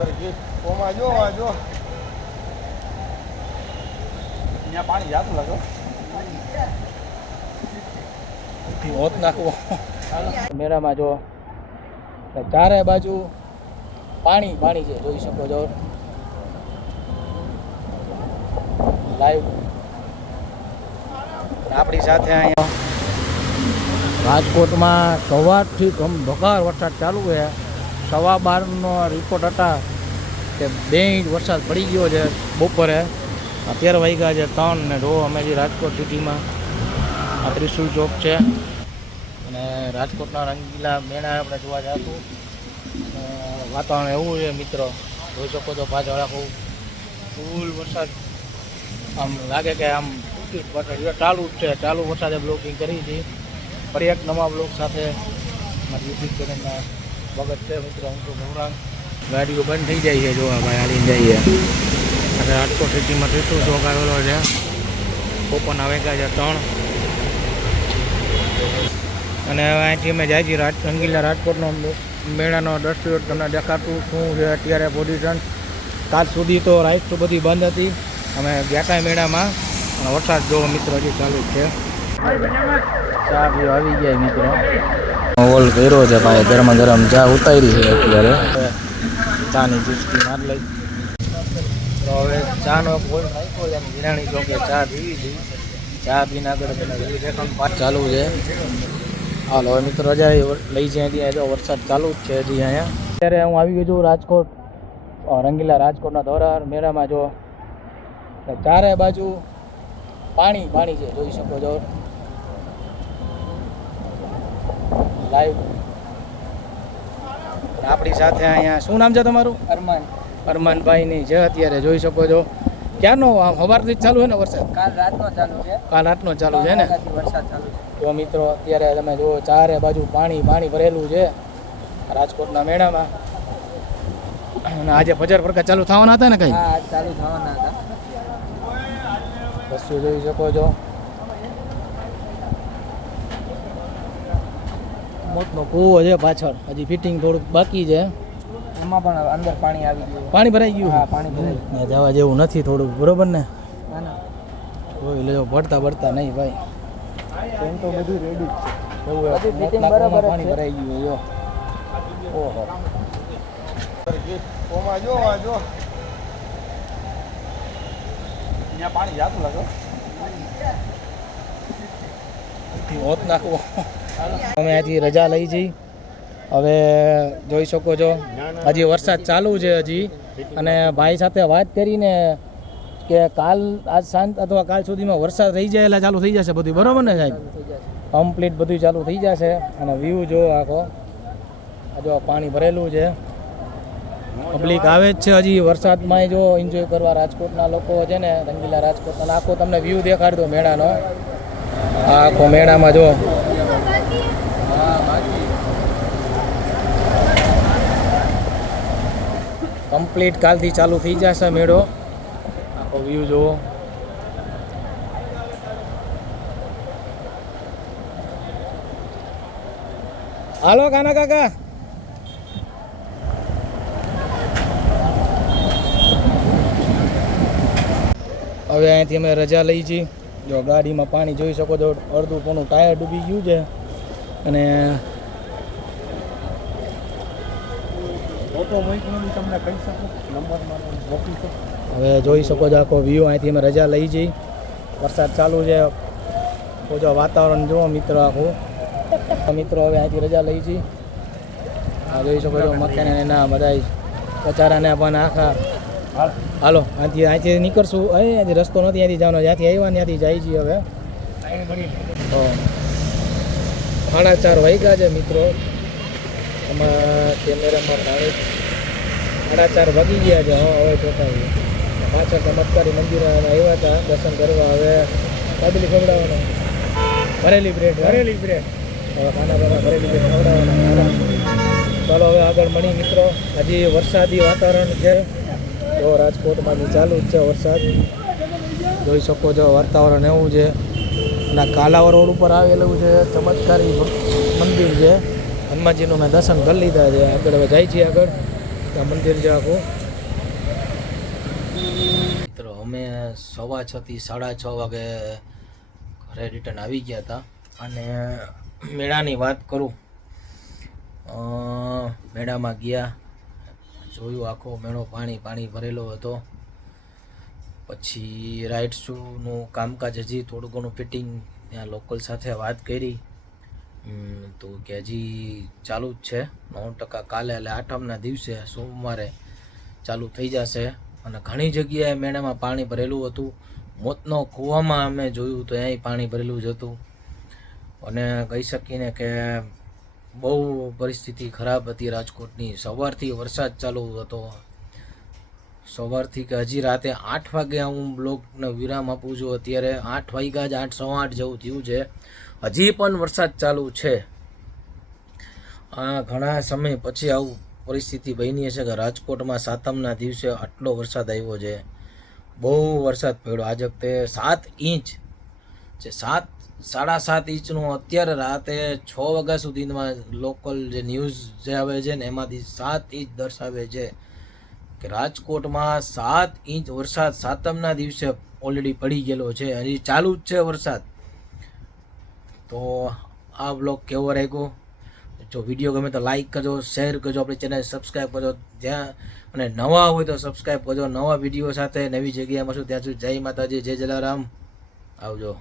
ઓમાં જો અહીંયા પાણી જાતું લાગે હોત નાખવો મેળામાં જો ચારે બાજુ પાણી પાણી છે, જોઈ શકો છો લાઈવ. આપણી સાથે અહીંયા રાજકોટમાં સવારથી ધમધોકાર વરસાદ ચાલુ છે. 12:15નો રિપોર્ટ હતા કે 2 ઇંચ વરસાદ પડી ગયો છે બપોરે. અત્યારે વાગ્યા છે 3 ને જો અમે જે રાજકોટ સિટીમાં આ ત્રિશુલ ચોક છે અને રાજકોટના રંગીલા મેળા આપણે જોવા જશું. વાતાવરણ એવું છે મિત્રો, જોઈ શકો છો પાછળ આખું ફૂલ વરસાદ. આમ લાગે કે આમ ચાલુ જ છે, ચાલુ વરસાદે બ્લોકિંગ કરી હતી. ફરી એક નવા બ્લોક સાથે મારી યુટ્યુબ ચેનલમાં સ્વાગત છે મિત્રો. હું તો ગૌરાંગ. ગાડીઓ બંધ થઈ જાય છે, જોવા ભાઈ હાલીને જઈએ. અને રાજકોટ સિટીમાં ત્રિશુલ ચોક આવેલો છે. બપોરના વાગ્યા છે 3 અને હવે અહીંથી અમે જાય છીએ રંગીલા. રાજકોટનો મેળાનો દ્રશ્યો તમને દેખાતું શું છે અત્યારે પોઝિશન. કાલ સુધી તો રાઈડ તો બધી બંધ હતી. અમે ગયા હતા મેળામાં અને વરસાદ જોવો મિત્રો હજી ચાલુ જ છે. ચા પીવા આવી ગયા મિત્રો. હોલ કર્યો છે ભાઈ, ગરમ ગરમ ચા ઉતારી છે અત્યારે. ચાની ચીચકી માર લઈ તો હવે ચાનો હોલ નાખ્યો છે. વિરાણી ચોકે ચા પીવી હતી. ચા પીને આગળ દેખાવાનું પાઠ ચાલુ છે. હાલો હવે મિત્રો રજા લઈ જાય ત્યાં જો વરસાદ ચાલુ જ છે હજી અહીંયા. અત્યારે હું આવી ગયો છું રાજકોટ રંગીલા. રાજકોટના ધોરાર મેળામાં જો ચારે બાજુ પાણી પાણી છે, જોઈ શકો છો લાઈવ. આપણી સાથે અહીંયા શું નામ છે તમારું? અરમાનભાઈની છે અત્યારે જોઈ શકો છો. ક્યાંનો સવારથી જ ચાલુ છે ને વરસાદ? કાલ રાતનો ચાલુ છે ને વરસાદ ચાલુ છે. તો મિત્રો અત્યારે તમે જુઓ ચારે બાજુ પાણી પાણી ભરેલું છે રાજકોટના મેળામાં. અને આજે ફજર ફરકા ચાલુ થવાના હતા ને કઈ? ચાલુ થવાના હતા. બસ જોઈ શકો છો મોટનો કૂવો છે પાછળ. હજી ફિટિંગ થોડુંક બાકી છે. એમાં પણ અંદર પાણી આવી ગયું. પાણી ભરાઈ ગયું? હા, પાણી ભરાઈ ગયું. જવા જેવું નથી થોડુંક, બરોબર ને? જોઈ લેજો, પડતા નહીં ભાઈ. એમ તો બધું રેડી જ છે. બધી ફિટિંગ બરાબર. પાણી ભરાઈ ગયું જો. ઓહો ઓમાં જો અહીંયા પાણી જાતું લાગે હોત નાખવો. અમે અહીંથી રજા લઈ જઈ. હવે જોઈ શકો છો હજી વરસાદ ચાલુ છે હજી. અને ભાઈ સાથે વાત કરીને કે આજ સાંજ અથવા કાલ સુધીમાં વરસાદ થઈ જાય એટલે ચાલુ થઈ જશે બધું, બરાબર ને સાહેબ? કમ્પ્લીટ બધું ચાલુ થઈ જશે. અને વ્યૂ જો આખો જો પાણી ભરેલું છે. પબ્લિક આવે જ છે હજી વરસાદમાં જો એન્જોય કરવા. રાજકોટના લોકો છે ને રંગીલા રાજકોટના. આખો તમને વ્યૂ દેખાડતો મેળાનો. આખો મેળામાં જો કમ્પ્લીટ કાલથી ચાલુ થઈ જશે મેળો. આખો વ્યૂ જુઓ. હાલો કાના કાકા. હવે અહીંથી અમે રજા લઈ છીએ. જો ગાડીમાં પાણી જોઈ શકો છો, અડધું પોનું ટાયર ડૂબી ગયું છે. અને તમને કહી શકું નંબરમાં મોકલી શકો. હવે જોઈ શકો છો આખો વ્યૂ. અહીંથી અમે રજા લઈ જઈ. વરસાદ ચાલુ છે. જો વાતાવરણ જુઓ મિત્રો આખું. મિત્રો હવે અહીંથી રજા લઈ જઈ. આ જોઈ શકો છો મકાને એના બધા બચારાને પણ આખા. હાલો અહીંથી નીકળશું. અહીંયાથી રસ્તો નથી, અહીંથી જવાનો. જ્યાંથી આવ્યા ત્યાંથી જાય છીએ. હવે 4:30 વાગ્યા છે મિત્રો. એમાં કેમેરામાં પાણી 4:30 વાગી ગયા છે. હવે જોતા પાછળ ચમત્કારી મંદિર આવ્યા હતા દર્શન કરવા. હવે કાબલી ખવડાવવાનો ભરેલી બ્રેડ હવે ખાના ભરેલી બ્રેડ ખવડાવવાના. ચાલો હવે આગળ મળી મિત્રો. હજી વરસાદી વાતાવરણ છે. તો રાજકોટમાંથી ચાલુ જ છે વરસાદ. જોઈ શકો છો વાતાવરણ એવું છે. અને કાલાવર રોડ ઉપર આવેલું છે ચમત્કારી મંદિર છે. હનુમાનજીનું મેં દર્શન કરી લીધા છે. આગળ હવે જાય છીએ આગળ. આ મંદિર છે આખું. મિત્રો અમે 6:15 થી 6:30 વાગે ઘરે રિટર્ન આવી ગયા હતા. અને મેળાની વાત કરું, મેળામાં ગયા, જોયું આખો મેળો પાણી ભરેલો હતો. પછી રાઇડ્સનું કામકાજ હજી થોડું ઘણું ફિટિંગ ત્યાં લોકલ સાથે વાત કરી તો કે હજી ચાલુ જ છે 9%. કાલે એટલે આઠમના દિવસે સોમવારે ચાલુ થઈ જશે. અને ઘણી જગ્યાએ મેળામાં પાણી ભરેલું હતું. મોતનો કૂવામાં અમે જોયું તો અહીં પાણી ભરેલું જ હતું. અને કહી શકીને કે બહુ પરિસ્થિતિ ખરાબ હતી રાજકોટની. સવારથી વરસાદ ચાલુ હતો, સવારથી કે હજી રાતે 8 વાગે હું બ્લોગને વિરામ આપું છું. અત્યારે 8 વાગ્યા જ 8, 8:15 જેવું થયું છે, હજી પણ વરસાદ ચાલુ છે. આ ઘણા સમય પછી આવું પરિસ્થિતિ બની છે કે રાજકોટમાં સાતમના દિવસે આટલો વરસાદ આવ્યો છે. બહુ વરસાદ પડ્યો. આજે વખતે 7 ઇંચ છે, 7.5 ઇંચનું. અત્યારે રાતે 6 વાગ્યા સુધીમાં લોકલ જે ન્યૂઝ જે આવે છે ને એમાંથી 7 ઇંચ દર્શાવે છે કે રાજકોટમાં 7 ઇંચ વરસાદ સાતમના દિવસે ઓલરેડી પડી ગયેલો છે. હજી ચાલુ જ છે વરસાદ. તો આ બ્લોગ કેવો લાગ્યો? જો વિડીયો ગમે તો લાઈક કરજો, શેર કરજો, આપણી ચેનલ સબસ્ક્રાઈબ કરજો. જ્યાં અને નવા હોય તો સબસ્ક્રાઈબ કરજો. નવા વિડીયો સાથે નવી જગ્યાએ મળશું. ત્યાં સુધી જય માતાજી, જય જલારામ. આવજો.